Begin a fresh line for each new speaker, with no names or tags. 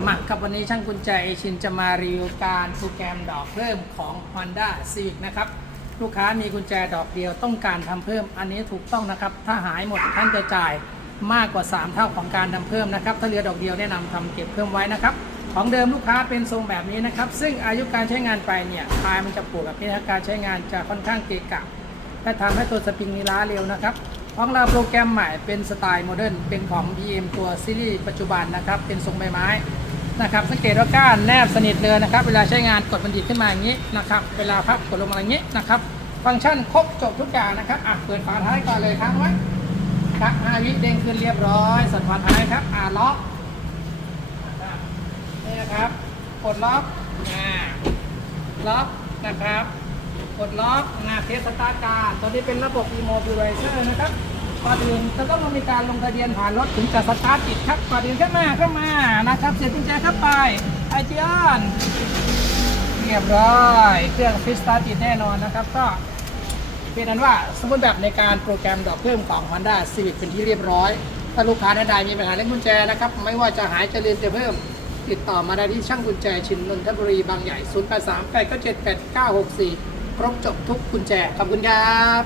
มาครับวันนี้ช่างกุญแจเอชินจะมารีวิวการโปรแกรมดอกเพิ่มของ Honda Civic นะครับ ลูกค้ามีกุญแจดอกเดียวต้องการทำเพิ่ม อันนี้ถูกต้องนะครับ ถ้าหายหมดท่านจะจ่ายมากกว่า 3 เท่าของการทำเพิ่มนะครับ ถ้าเหลือดอกเดียวแนะนำทำเก็บเพิ่มไว้นะครับ ของเดิมลูกค้าเป็นทรงแบบนี้นะครับ ซึ่งอายุการใช้งานไปเนี่ยพายมันจะปวดแบบนี้นะการใช้งานจะค่อนข้างเกะกะและทำให้ตัวสปริงนี้ล้าเร็วนะครับ ของเราโปรแกรมใหม่เป็นสไตล์โมเดิร์นเป็นของ BM ตัวซีรีส์ปัจจุบันนะครับ เป็นทรงใบไม้นะครับสังเกตว่าก้านแนบสนิทเลยนะครับ เวลาใช้งานกดบันดีดขึ้นมาอย่างนี้นะครับ เวลาพับกดลงมาอย่างนี้นะครับ ฟังก์ชันครบจบทุกอย่างนะครับอะเปิดฝาท้ายก่อนเลยครับไว้ครับอาวิเด้งขึ้นเรียบร้อยสันฝาท้ายครับอ่าล็อกนี่นะครับกดล็อกอ่าล็อกนะครับ กดล็อกนะเทสสตาร์การตัวนี้เป็นระบบ Immobilizer นะครับก่อนอื่นจะต้องมีการลงทะเบียนผ่านรถถึงจะสตาร์ทติดครับก่อนอื่นเข้ามาเข้ามานะครับเสียบกุญแจเข้าไปไอจีออนเรียบร้อยเครื่องฟิสตาร์ทติดแน่นอนนะครับ ก็เป็นนั้นว่าสมมติแบบในการโปรแกรมดอกเพิ่มของ Honda Civic เป็นที่เรียบร้อย ถ้าลูกค้าใดๆมีปัญหาเรื่องกุญแจนะครับ ไม่ว่าจะหายจะลืมจะเพิ่ม ติดต่อมาได้ที่ช่างกุญแจชินนนทบุรีบางใหญ่ 0 ครบจบทุกกุญแจ ขอบคุณครับ